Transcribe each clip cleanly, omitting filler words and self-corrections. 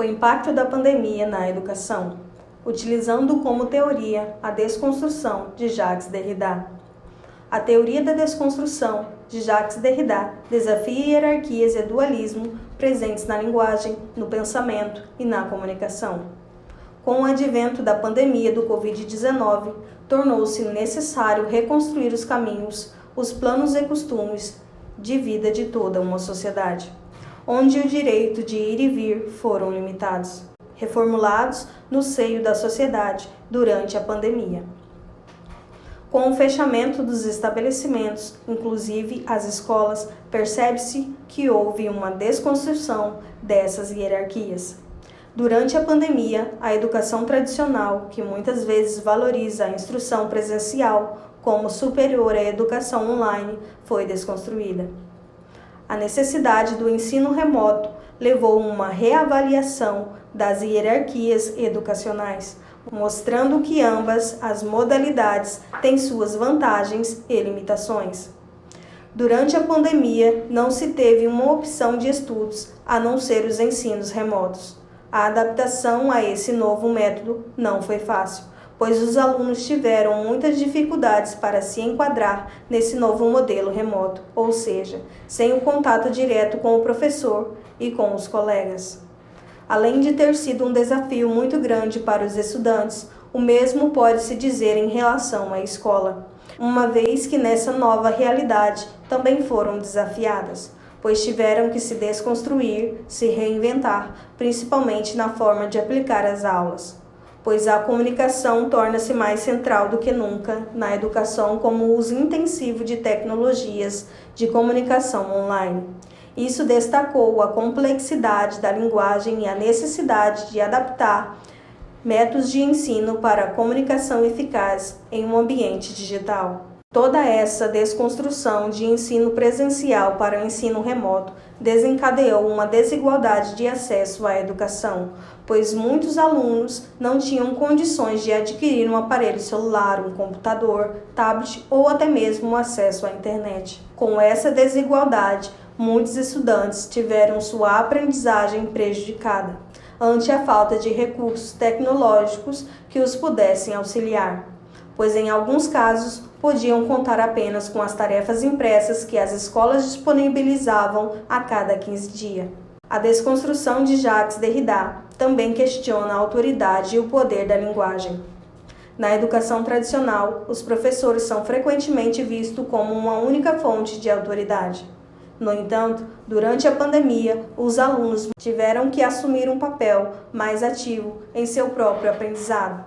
O impacto da pandemia na educação, utilizando como teoria a desconstrução de Jacques Derrida. A teoria da desconstrução de Jacques Derrida desafia hierarquias e dualismo presentes na linguagem, no pensamento e na comunicação. Com o advento da pandemia do Covid-19, tornou-se necessário reconstruir os caminhos, os planos e costumes de vida de toda uma sociedade, onde o direito de ir e vir foram limitados, reformulados no seio da sociedade durante a pandemia. Com o fechamento dos estabelecimentos, inclusive as escolas, percebe-se que houve uma desconstrução dessas hierarquias. Durante a pandemia, a educação tradicional, que muitas vezes valoriza a instrução presencial como superior à educação online, foi desconstruída. A necessidade do ensino remoto levou a uma reavaliação das hierarquias educacionais, mostrando que ambas as modalidades têm suas vantagens e limitações. Durante a pandemia, não se teve uma opção de estudos a não ser os ensinos remotos. A adaptação a esse novo método não foi fácil, pois os alunos tiveram muitas dificuldades para se enquadrar nesse novo modelo remoto, ou seja, sem o contato direto com o professor e com os colegas. Além de ter sido um desafio muito grande para os estudantes, o mesmo pode-se dizer em relação à escola, uma vez que nessa nova realidade também foram desafiadas, pois tiveram que se desconstruir, se reinventar, principalmente na forma de aplicar as aulas, pois a comunicação torna-se mais central do que nunca na educação como o uso intensivo de tecnologias de comunicação online. Isso destacou a complexidade da linguagem e a necessidade de adaptar métodos de ensino para a comunicação eficaz em um ambiente digital. Toda essa desconstrução de ensino presencial para o ensino remoto desencadeou uma desigualdade de acesso à educação, pois muitos alunos não tinham condições de adquirir um aparelho celular, um computador, tablet ou até mesmo acesso à internet. Com essa desigualdade, muitos estudantes tiveram sua aprendizagem prejudicada, ante a falta de recursos tecnológicos que os pudessem auxiliar, pois em alguns casos podiam contar apenas com as tarefas impressas que as escolas disponibilizavam a cada 15 dias. A desconstrução de Jacques Derrida também questiona a autoridade e o poder da linguagem. Na educação tradicional, os professores são frequentemente vistos como uma única fonte de autoridade. No entanto, durante a pandemia, os alunos tiveram que assumir um papel mais ativo em seu próprio aprendizado,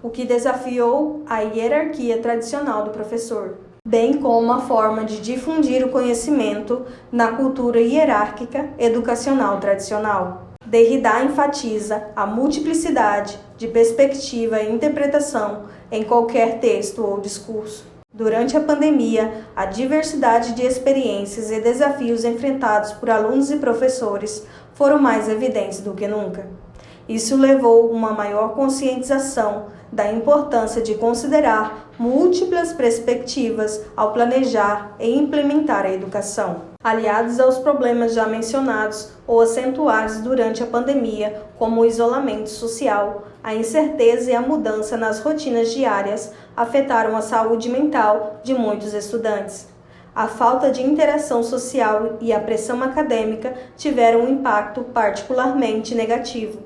o que desafiou a hierarquia tradicional do professor, bem como a forma de difundir o conhecimento na cultura hierárquica educacional tradicional. Derrida enfatiza a multiplicidade de perspectiva e interpretação em qualquer texto ou discurso. Durante a pandemia, a diversidade de experiências e desafios enfrentados por alunos e professores foram mais evidentes do que nunca. Isso levou a uma maior conscientização da importância de considerar múltiplas perspectivas ao planejar e implementar a educação. Aliados aos problemas já mencionados ou acentuados durante a pandemia, como o isolamento social, a incerteza e a mudança nas rotinas diárias afetaram a saúde mental de muitos estudantes. A falta de interação social e a pressão acadêmica tiveram um impacto particularmente negativo,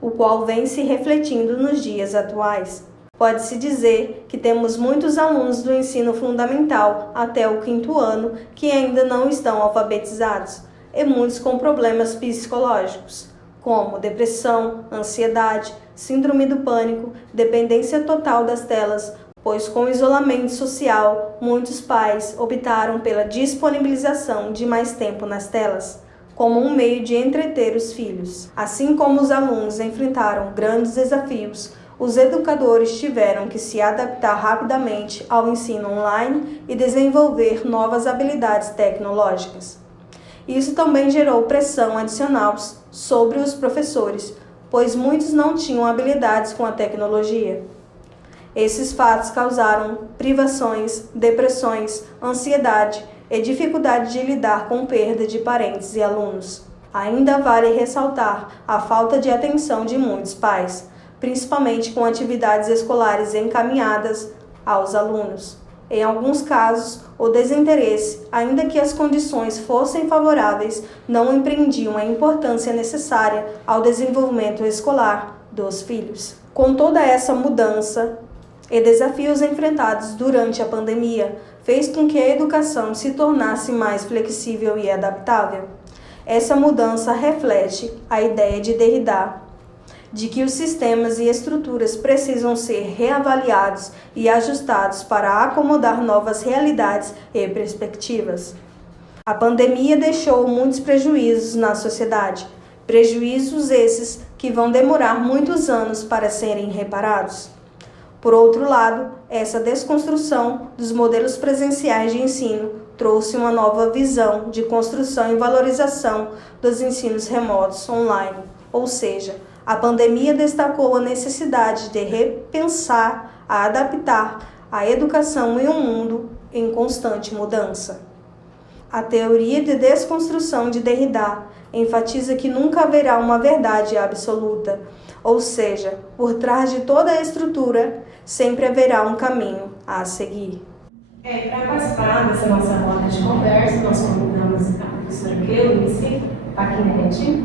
o qual vem se refletindo nos dias atuais. Pode-se dizer que temos muitos alunos do ensino fundamental até o 5º ano que ainda não estão alfabetizados, e muitos com problemas psicológicos, como depressão, ansiedade, síndrome do pânico, dependência total das telas, pois com o isolamento social, muitos pais optaram pela disponibilização de mais tempo nas telas, como um meio de entreter os filhos. Assim como os alunos enfrentaram grandes desafios, os educadores tiveram que se adaptar rapidamente ao ensino online e desenvolver novas habilidades tecnológicas. Isso também gerou pressão adicional sobre os professores, pois muitos não tinham habilidades com a tecnologia. Esses fatos causaram privações, depressões, ansiedade e dificuldade de lidar com perda de parentes e alunos. Ainda vale ressaltar a falta de atenção de muitos pais, principalmente com atividades escolares encaminhadas aos alunos. Em alguns casos, o desinteresse, ainda que as condições fossem favoráveis, não empreendiam a importância necessária ao desenvolvimento escolar dos filhos. Com toda essa mudança e desafios enfrentados durante a pandemia, fez com que a educação se tornasse mais flexível e adaptável. Essa mudança reflete a ideia de Derrida, de que os sistemas e estruturas precisam ser reavaliados e ajustados para acomodar novas realidades e perspectivas. A pandemia deixou muitos prejuízos na sociedade, prejuízos esses que vão demorar muitos anos para serem reparados. Por outro lado, essa desconstrução dos modelos presenciais de ensino trouxe uma nova visão de construção e valorização dos ensinos remotos online, ou seja, a pandemia destacou a necessidade de repensar, adaptar a educação em um mundo em constante mudança. A teoria de desconstrução de Derrida enfatiza que nunca haverá uma verdade absoluta, ou seja, por trás de toda a estrutura, sempre haverá um caminho a seguir. Para participar dessa nossa roda de conversa, nós convidamos a professora Cleonice Paquinetti,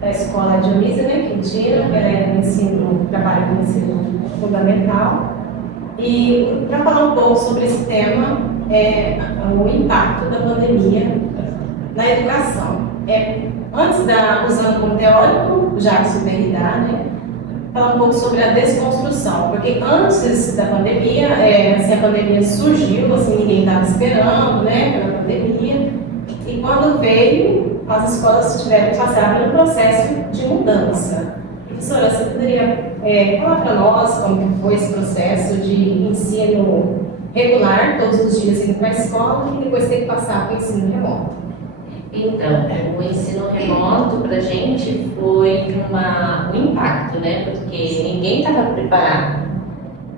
da Escola Dionísio Quintino, ela é do ensino, trabalha com ensino fundamental. E para falar um pouco sobre esse tema, o impacto da pandemia na educação. Usando como teórico, Jacques Derrida, falar um pouco sobre a desconstrução, porque antes da pandemia, a pandemia surgiu, ninguém estava esperando, pela pandemia, e quando veio, as escolas tiveram que passar pelo processo de mudança. Professora, você poderia falar para nós como que foi esse processo de ensino regular, todos os dias indo para a escola, e depois ter que passar para o ensino remoto? Então, o ensino remoto para a gente foi um impacto, porque ninguém estava preparado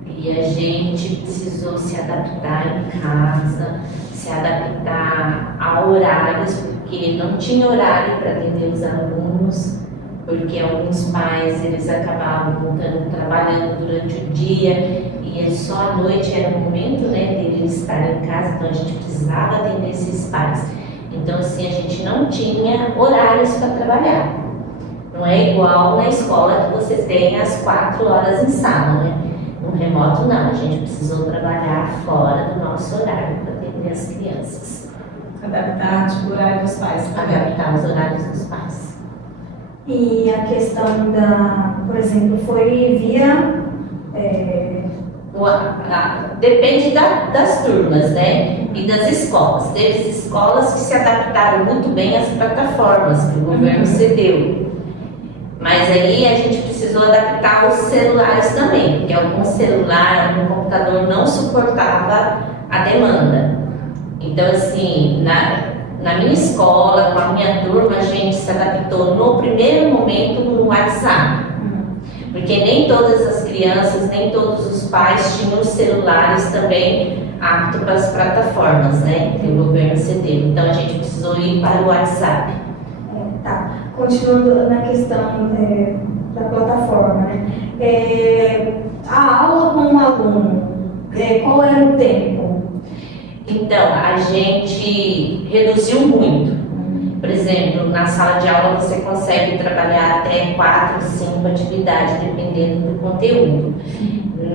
e a gente precisou se adaptar em casa, se adaptar a horários, porque não tinha horário para atender os alunos, porque alguns pais eles acabavam trabalhando durante o dia e só à noite era o momento deles estarem em casa, então a gente precisava atender esses pais. Então, a gente não tinha horários para trabalhar. Não é igual na escola que você tem as 4 horas em sala, No remoto, não. A gente precisou trabalhar fora do nosso horário para atender as crianças. Adaptar o horário dos pais. Adaptar os horários dos pais. E a questão por exemplo, foi via... Depende das turmas, e das escolas. Teve escolas que se adaptaram muito bem às plataformas que o governo cedeu. Mas aí a gente precisou adaptar os celulares também, porque algum celular, algum computador não suportava a demanda. Então, na minha escola, com a minha turma, a gente se adaptou no primeiro momento no WhatsApp. Porque nem todas as crianças, nem todos os pais tinham celulares também aptos para as plataformas, que o governo cedeu. Então a gente precisou ir para o WhatsApp. Continuando na questão da plataforma, a aula com o aluno, qual era o tempo? Então, a gente reduziu muito. Por exemplo, na sala de aula você consegue trabalhar até 4, 5 atividades, dependendo do conteúdo.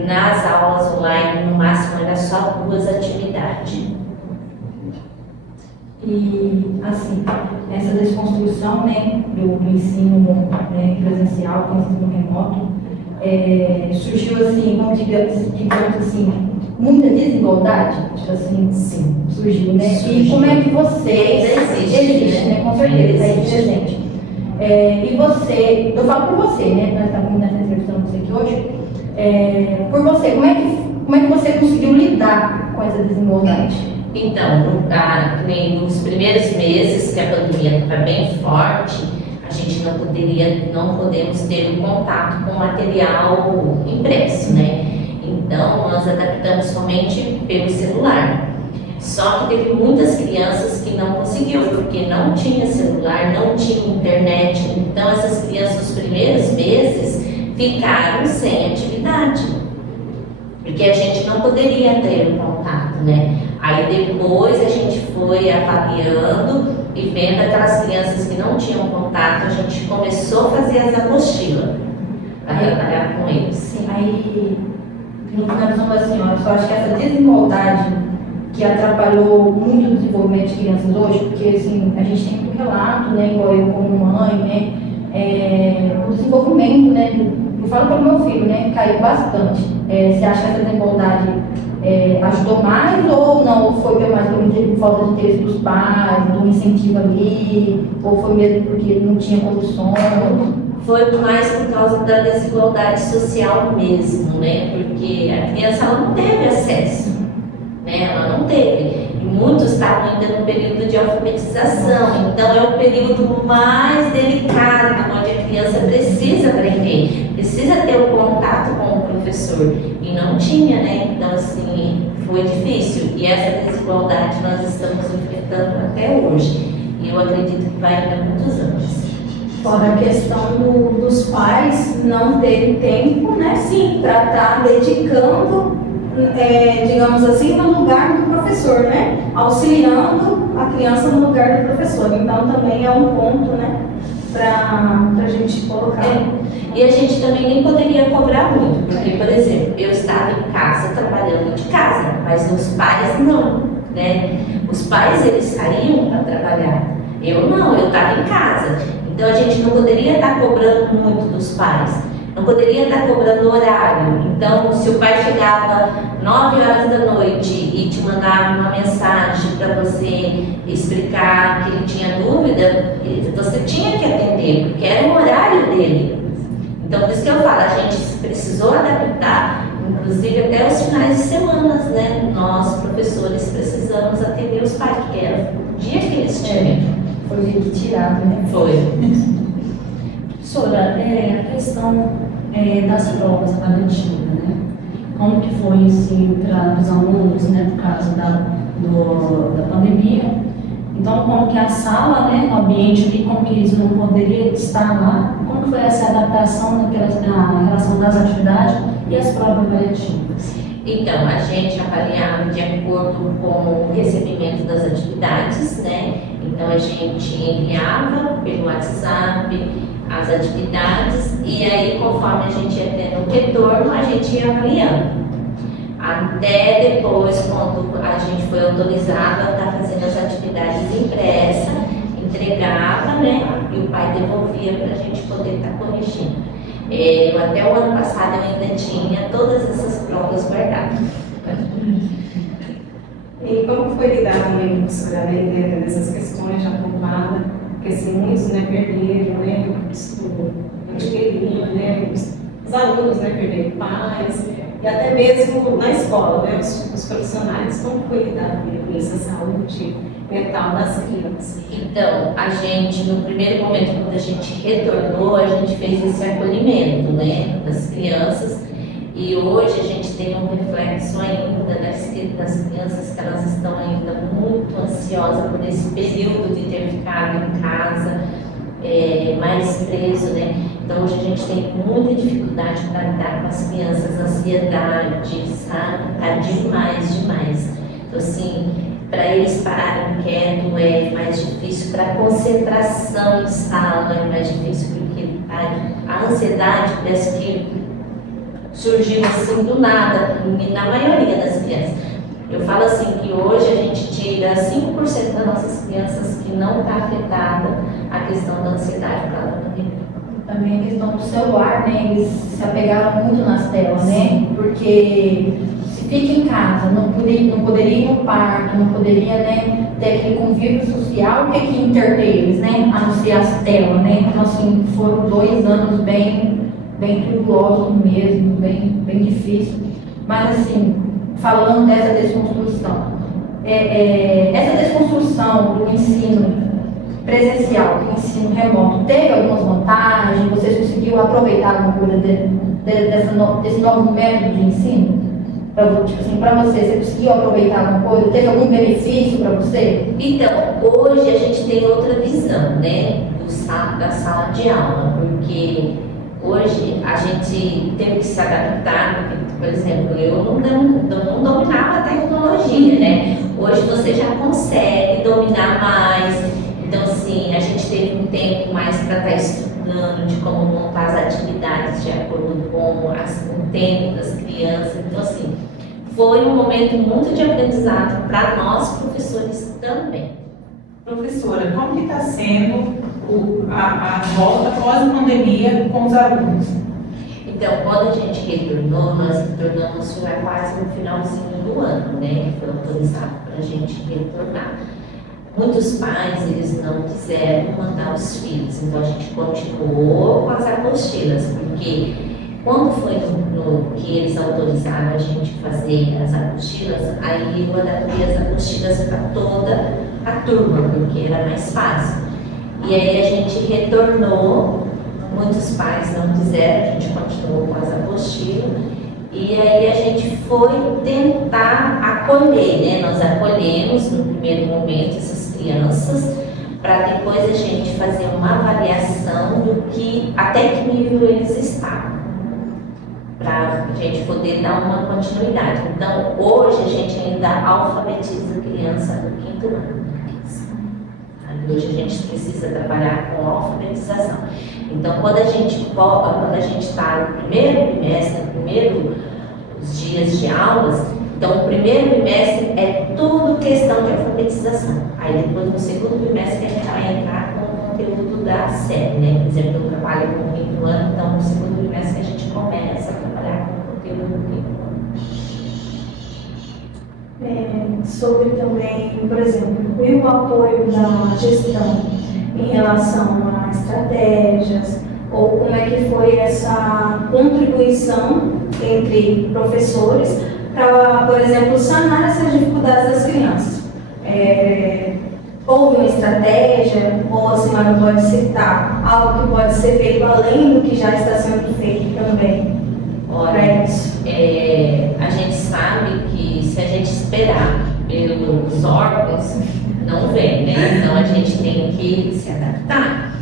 Nas aulas online, no máximo, era só 2 atividades. E, essa desconstrução, do ensino presencial com o ensino remoto, surgiu, digamos assim, muita desigualdade, Sim. surgiu, Surgiu. E como é que vocês... Existe, com certeza, existe. presente. E você, eu falo por você, nós estamos entrevistando você aqui hoje, por você, como é que você conseguiu lidar com essa desigualdade? Então, nos primeiros meses que a pandemia estava bem forte, a gente não podemos ter contato com material impresso, Então, nós adaptamos somente pelo celular. Só que teve muitas crianças que não conseguiu, porque não tinha celular, não tinha internet. Então essas crianças, os primeiros meses, ficaram sem atividade, porque a gente não poderia ter um contato, né? Aí depois a gente foi avaliando e vendo aquelas crianças que não tinham contato, a gente começou a fazer as apostilas para trabalhar com eles. Sim, aí no finalização da senhora, eu acho que essa desigualdade que atrapalhou muito o desenvolvimento de crianças hoje, porque assim, a gente tem muito relato, né, igual eu como mãe, né, o desenvolvimento, né, eu falo para o meu filho, né, caiu bastante. Você acha que essa desigualdade ajudou mais ou não? Foi mais por falta de interesse dos pais, do incentivo ali, ou foi mesmo porque não tinha condições? Foi mais por causa da desigualdade social mesmo, né? Porque a criança ela não teve acesso, né? Ela não teve. E muitos estavam ainda no período de alfabetização, então é o período mais delicado, onde a criança precisa aprender, precisa ter o contato com o professor. E não tinha, né? Então, assim, foi difícil. E essa desigualdade nós estamos enfrentando até hoje. E eu acredito que vai ainda muitos anos. Fora a questão dos pais não terem tempo, né? Sim, para estar dedicando, digamos assim, no lugar do professor, né? Auxiliando a criança no lugar do professor. Então também é um ponto, né? Para a gente colocar. E a gente também nem poderia cobrar muito, porque, por exemplo, eu estava em casa trabalhando de casa, mas os pais não, né? Os pais eles saíam para trabalhar. Eu não, eu estava em casa. Então a gente não poderia estar cobrando muito dos pais, não poderia estar cobrando horário. Então, se o pai chegava 9 horas da noite e te mandava uma mensagem para você explicar que ele tinha dúvida, você tinha que atender, porque era o horário dele. Então, por isso que eu falo, a gente precisou adaptar, inclusive até os finais de semana, né? Nós, professores, precisamos atender os pais, porque era o dia que eles tinham. Foi retirado, né? Foi. Professora, a questão das provas avaliativas, né? Como que foi, assim, para os alunos, né, por causa da pandemia? Então, como que a sala, né, o ambiente ali, como que eles não poderiam estar lá? Como que foi essa adaptação na relação das atividades e as provas avaliativas? Então, a gente avaliava de acordo com o recebimento das atividades, né? Então, a gente enviava pelo WhatsApp as atividades e aí, conforme a gente ia tendo o retorno, a gente ia avaliando. Até depois, quando a gente foi autorizado a estar fazendo as atividades impressas, entregava, né? E o pai devolvia para a gente poder estar corrigindo. Até o ano passado eu ainda tinha todas essas provas guardadas. E como foi lidar também, professora, né, dessas questões de aprovada, porque assim, muitos, né, perderam, né, o estudo, né, os alunos, né, perderam pais, e até mesmo na escola, né, os profissionais, como foi lidar com essa saúde mental das crianças? Então, a gente, no primeiro momento, quando a gente retornou, a gente fez esse acolhimento, né, das crianças. E hoje a gente tem um reflexo ainda das crianças que elas estão ainda muito ansiosas por esse período de ter ficado em casa, mais preso, né? Então hoje a gente tem muita dificuldade para lidar com as crianças, ansiedade, sabe? Tá demais. Então assim, para eles pararem quieto é mais difícil, para concentração em sala é mais difícil, porque a ansiedade parece que surgiu assim do nada, na maioria das crianças. Eu falo assim que hoje a gente tira 5% das nossas crianças que não está afetada a questão da ansiedade por causa da pandemia. Também a questão do celular, né? Eles se apegaram muito nas telas, né? Porque se fica em casa, não poderia ir no parque, não poderia, né, ter aquele convívio social, o que interter eles, né? A não ser as telas, né? Então, assim, foram 2 anos bem tubulosos mesmo, bem difícil. Mas, assim, falando dessa desconstrução, essa desconstrução do ensino presencial, do ensino remoto, teve algumas vantagens? Vocês conseguiram aproveitar alguma coisa desse novo método de ensino? Tipo assim, para você conseguiu aproveitar alguma coisa? Teve algum benefício para você? Então, hoje a gente tem outra visão, né, da sala de aula, porque hoje a gente teve que se adaptar, por exemplo, eu não dominava a tecnologia, né? Hoje você já consegue dominar mais, então assim, a gente teve um tempo mais para estar estudando de como montar as atividades de acordo com o tempo das crianças, então assim, foi um momento muito de aprendizado para nós professores também. Professora, como que está sendo a volta pós-pandemia com os alunos? Então, quando a gente retornou, nós retornamos quase no finalzinho do ano, né? Que foi autorizado para a gente retornar. Muitos pais, eles não quiseram mandar os filhos, então a gente continuou com as apostilas, porque quando foi que eles autorizaram a gente fazer as apostilas, aí eu adaptei as apostilas para toda a turma, porque era mais fácil. E aí a gente retornou, muitos pais não quiseram, a gente continuou com as apostilas, e aí a gente foi tentar acolher, né? Nós acolhemos no primeiro momento essas crianças, para depois a gente fazer uma avaliação do que, até que nível eles estavam, para a gente poder dar uma continuidade. Então, hoje a gente ainda alfabetiza a criança no 5º ano. Hoje a gente precisa trabalhar com alfabetização. Então, quando a gente está no primeiro bimestre, no primeiro dias de aulas, então o primeiro bimestre é tudo questão de alfabetização. Aí depois no segundo bimestre a gente vai entrar com o conteúdo da série, né? Por exemplo, eu trabalho com o 5º ano, então no segundo bimestre a gente começa a trabalhar com o conteúdo do 5º ano. Sobre também, por exemplo, e o apoio da gestão em relação a estratégias, ou como é que foi essa contribuição entre professores para, por exemplo, sanar essas dificuldades das crianças. Houve uma estratégia, ou a senhora pode citar algo que pode ser feito além do que já está sendo feito também? Olha, a gente sabe que se a gente esperar pelos órgãos, não vem, né? Então a gente tem que se adaptar.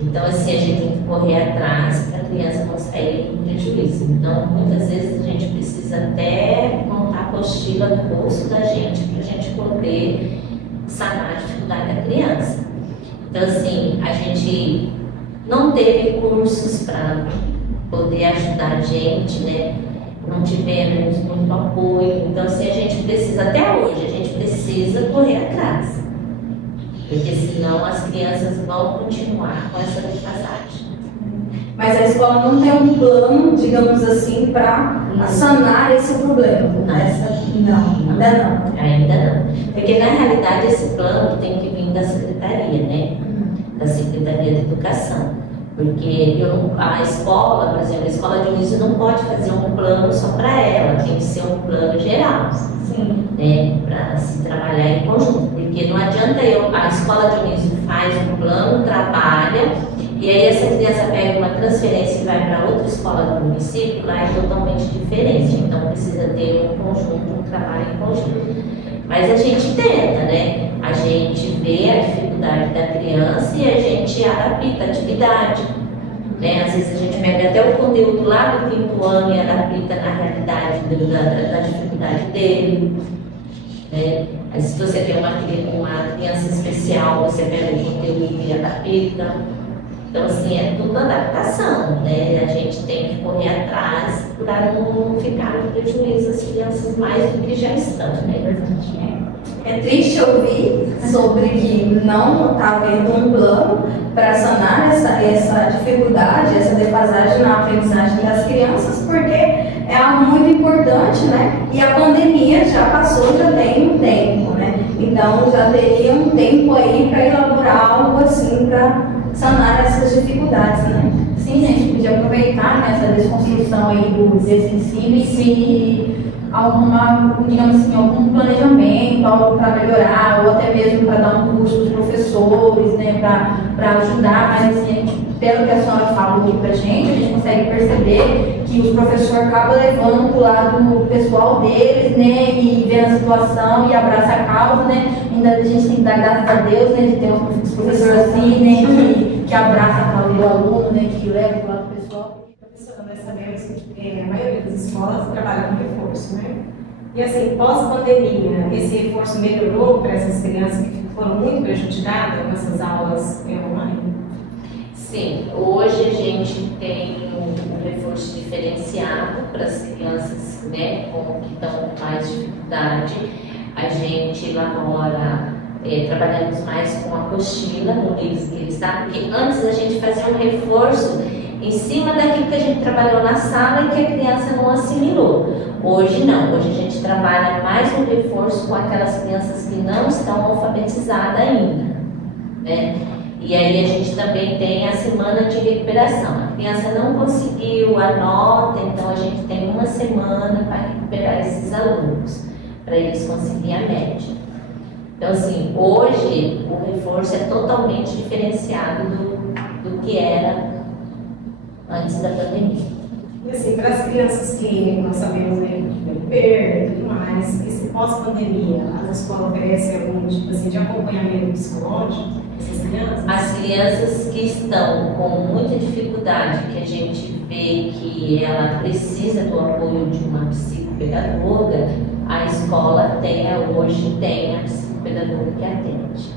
Então assim, a gente tem que correr atrás para a criança não sair com prejuízo. Então muitas vezes a gente precisa até montar a apostila no bolso da gente para a gente poder sanar a dificuldade da criança. Então assim, a gente não teve cursos para poder ajudar a gente, né? Não tivemos muito apoio, então assim, a gente precisa, até hoje, a gente precisa correr atrás, porque senão as crianças vão continuar com essa defasagem. Mas a escola não tem um plano, digamos assim, para sanar esse problema? Não. Ainda não, porque na realidade esse plano tem que vir da secretaria, né? Da Secretaria de Educação. Porque a escola, por exemplo, a escola Dionísio não pode fazer um plano só para ela, tem que ser um plano geral. Sim. Né, para se trabalhar em conjunto. Porque não adianta a escola Dionísio faz um plano, trabalha, e aí essa criança pega uma transferência e vai para outra escola do município, lá é totalmente diferente. Então precisa ter um conjunto, um trabalho em conjunto. Mas a gente tenta, né? A gente vê a dificuldade da criança e a gente adapta a atividade. Né? Às vezes a gente pega até o conteúdo lá do 5º ano e adapta na realidade da dificuldade dele. Né? Aí, se você tem uma criança especial, você pega o conteúdo e adapta. Então, assim, é tudo adaptação, né? A gente tem que correr atrás para não ficar no prejuízo as crianças mais do que já estão, né? É triste ouvir sobre que não está havendo um plano para sanar essa dificuldade, essa defasagem na aprendizagem das crianças, porque é algo muito importante, né? E a pandemia já passou, já tem um tempo, né? Então já teria um tempo aí para elaborar algo assim para sanar essas dificuldades, né? Sim, a gente podia aproveitar essa desconstrução aí desse ensino e se digamos assim, algum planejamento, algo para melhorar, ou até mesmo para dar um curso para os professores, né, para ajudar, mas assim, pelo que a senhora falou aqui para a gente consegue perceber que os professores acabam levando pro lado pessoal deles, né, e vendo a situação e abraça a causa, né, ainda a gente tem que dar graças a Deus, né, de ter uns professores assim, né, que abraça a causa do aluno, né, que leva pro lado pessoal. Professora, nós sabemos que a maioria das escolas trabalha com reforço, né? E assim, pós-pandemia, esse reforço melhorou para essas crianças que foram muito prejudicadas nessas aulas online? Sim, hoje a gente tem um reforço diferenciado para as crianças, né, que estão com mais dificuldade. A gente elabora, trabalhamos mais com a apostila no livro que eles dão, porque antes a gente fazia um reforço em cima daquilo que a gente trabalhou na sala e que a criança não assimilou. Hoje não, hoje a gente trabalha mais no reforço com aquelas crianças que não estão alfabetizadas ainda, né? E aí a gente também tem a semana de recuperação. A criança não conseguiu a nota, então a gente tem uma semana para recuperar esses alunos, para eles conseguirem a média. Então assim, hoje o reforço é totalmente diferenciado do que era antes da pandemia. E assim, para as crianças que nós sabemos, né, que tem perda e tudo mais, esse pós-pandemia, a escola oferece algum tipo assim, de acompanhamento psicológico para essas crianças? As crianças que estão com muita dificuldade, que a gente vê que ela precisa do apoio de uma psicopedagoga, a escola hoje tem a psicopedagoga que atende.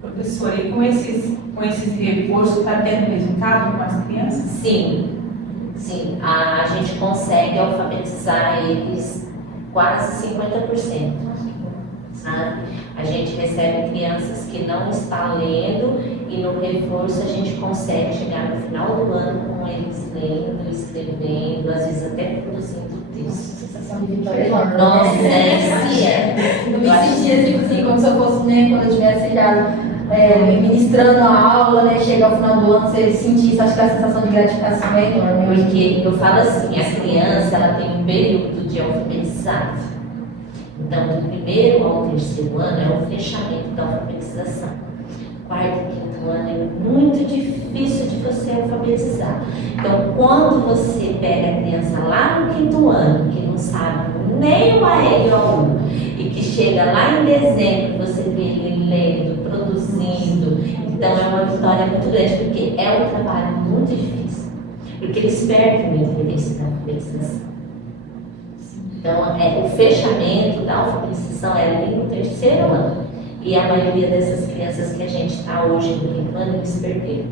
Professora, e com esses reforços está tendo resultado com as crianças? Sim, a gente consegue alfabetizar eles quase 50%. Sabe? A gente recebe crianças que não estão lendo e no reforço a gente consegue chegar no final do ano com eles lendo, escrevendo, às vezes até produzindo texto. Sensação de vitória enorme. Nossa, Eu me sentia tipo assim, como se eu fosse, né, quando eu tivesse já ministrando a aula, né, chegar ao final do ano, você sentir isso, acho que a sensação de gratificação é enorme. Porque eu falo assim, a criança ela tem um período de alfabetizado. Então, do primeiro ao terceiro ano é o fechamento da alfabetização. Quarto e quinto ano é muito difícil de você alfabetizar. Então, quando você pega a criança lá no quinto ano, que não sabe nem o A, L, O, U, e que chega lá em dezembro, você vê ele lendo, produzindo, então é uma vitória muito grande, porque é um trabalho muito difícil, porque eles perdem o interesse da alfabetização. Então, o fechamento da alfabetização é ali no terceiro ano, e a maioria dessas crianças que a gente está hoje no quinto ano, eles perderam.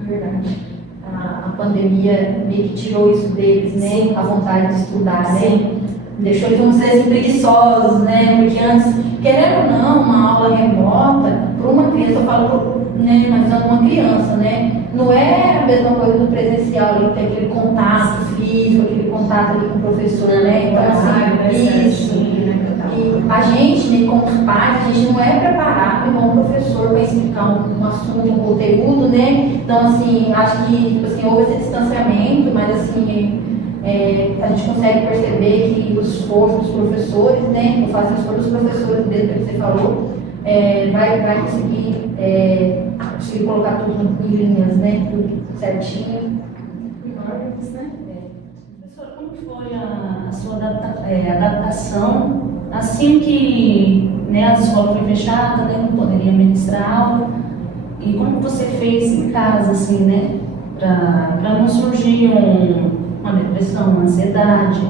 É verdade. A pandemia meio que tirou isso deles, né? Sim. A vontade de estudar, Sim. né? Deixou eles, vamos dizer assim, preguiçosos, né? Porque antes, querendo ou não, uma aula remota, para uma criança, eu falo, né, mas uma criança, né? Não é a mesma coisa do presencial, ali, ter aquele contato físico, aquele contato ali com o professor, né? Então, assim, isso. E a gente, né, como pais, a gente não é preparado igual um professor para explicar um assunto, um conteúdo, né? Então, assim, acho que tipo assim, houve esse distanciamento, mas assim, a gente consegue perceber que o esforço dos professores, né? Eu faço o esforço dos professores, desde que você falou, vai conseguir colocar tudo em linhas, né? Tudo certinho. Professora, como foi a sua adaptação assim que, né, a escola foi fechada, né, não poderia ministrar aula, e como você fez em casa, assim, né, para não surgir uma depressão, uma ansiedade?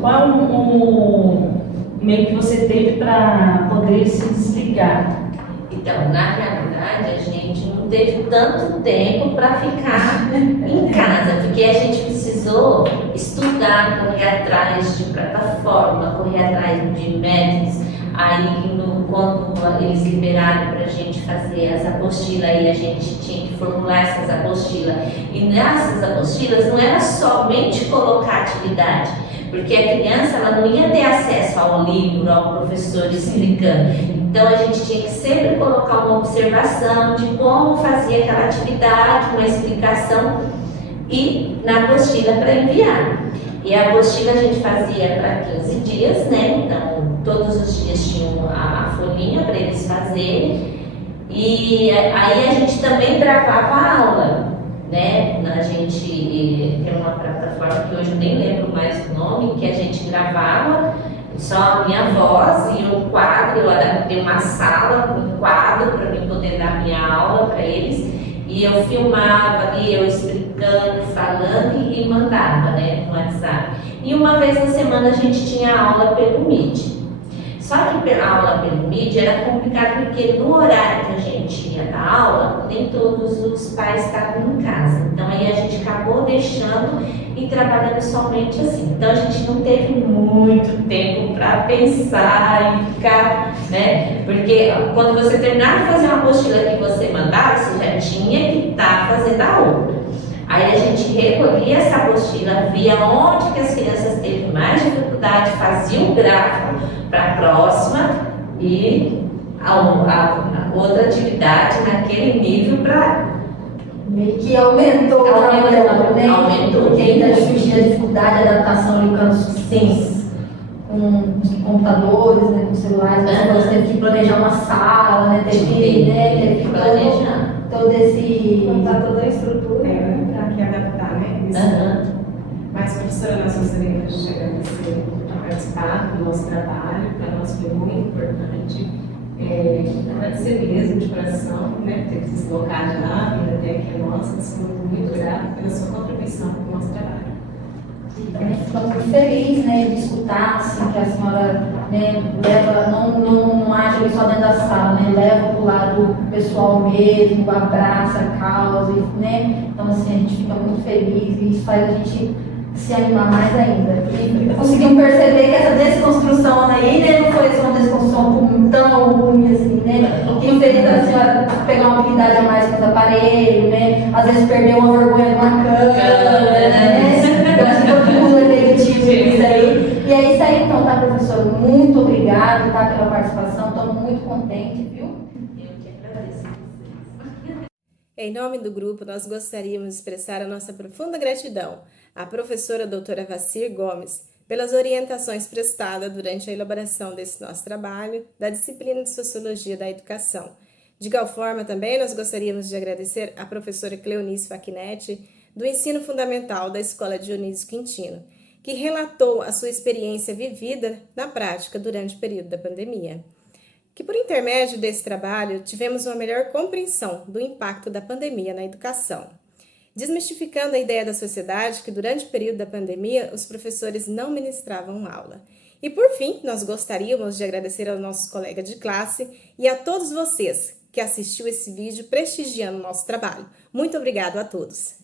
Qual o meio que você teve para poder se desligar? Então, na realidade, a gente não teve tanto tempo para ficar em casa, porque a gente precisou estudar, correr atrás de plataforma, correr atrás de métodos. Aí, quando eles liberaram para a gente fazer as apostilas, aí a gente tinha que formular essas apostilas. E nessas apostilas não era somente colocar atividade, porque a criança ela não ia ter acesso ao livro, ao professor explicando. Então a gente tinha que sempre colocar uma observação de como fazia aquela atividade, uma explicação e na apostila para enviar. E a apostila a gente fazia para 15 dias, né? Então todos os dias tinha a folhinha para eles fazerem. E aí a gente também gravava a aula, né? A gente tem uma plataforma que hoje eu nem lembro mais o nome, que a gente gravava só a minha voz e um quadro, eu adaptei uma sala, um quadro para mim poder dar minha aula para eles, e eu filmava ali, eu explicando, falando e mandava, né, no WhatsApp. E uma vez na semana a gente tinha aula pelo Meet. Só que pela aula pelo Meet era complicado porque no horário que a gente ia dar aula, nem todos os pais estavam em casa. Então aí a gente acabou deixando e trabalhando somente assim. Então a gente não teve muito tempo para pensar e ficar, né? Porque quando você terminar de fazer uma apostila que você mandava, você já tinha que estar fazendo a outra. Aí a gente recolhia essa apostila, via onde que as crianças teve mais dificuldade, fazia um gráfico para a próxima e a outra atividade naquele nível para... Meio que aumentou o trabalho, né? Aumentou. Porque ainda surgia a dificuldade, a adaptação ali com os computadores, né, com os celulares, você teve que planejar uma sala, né? Teve que planejar. todo esse... Montar toda a estrutura para que adaptar, né? Isso. Mas, professora, nós gostaríamos de agradecer por participar do nosso trabalho, para nós foi muito importante. Agradecer mesmo de coração, né, ter que se deslocar de lá, vir até aqui a nossa, somos muito gratos pela sua contribuição para o nosso trabalho. Também ficamos muito felizes, né, de escutar, assim, que a senhora, né, leva, não age ali só dentro da sala, né, leva para o lado pessoal mesmo, abraça a causa, né, então assim, a gente fica muito feliz e isso faz a gente se animar mais ainda. E conseguimos perceber que essa desconstrução aí, né, não foi só uma desconstrução tão ruim assim, né, que fez a senhora pegar uma habilidade a mais com os aparelhos, né, às vezes perdeu uma vergonha numa câmera, né, eu acho que todo mundo é negativo isso aí. E é isso aí, então, tá, professor? Muito obrigado, tá, pela participação, estamos muito contentes, viu? Eu que agradeço. Em nome do grupo, nós gostaríamos de expressar a nossa profunda gratidão à professora doutora Vacir Gomes pelas orientações prestadas durante a elaboração desse nosso trabalho da disciplina de Sociologia da Educação. De igual forma, também nós gostaríamos de agradecer à professora Cleonice Facchinetti, do Ensino Fundamental da Escola Dionísio Quintino, que relatou a sua experiência vivida na prática durante o período da pandemia. Que por intermédio desse trabalho tivemos uma melhor compreensão do impacto da pandemia na educação, desmistificando a ideia da sociedade que durante o período da pandemia os professores não ministravam aula. E por fim, nós gostaríamos de agradecer aos nossos colegas de classe e a todos vocês que assistiu esse vídeo prestigiando o nosso trabalho. Muito obrigado a todos!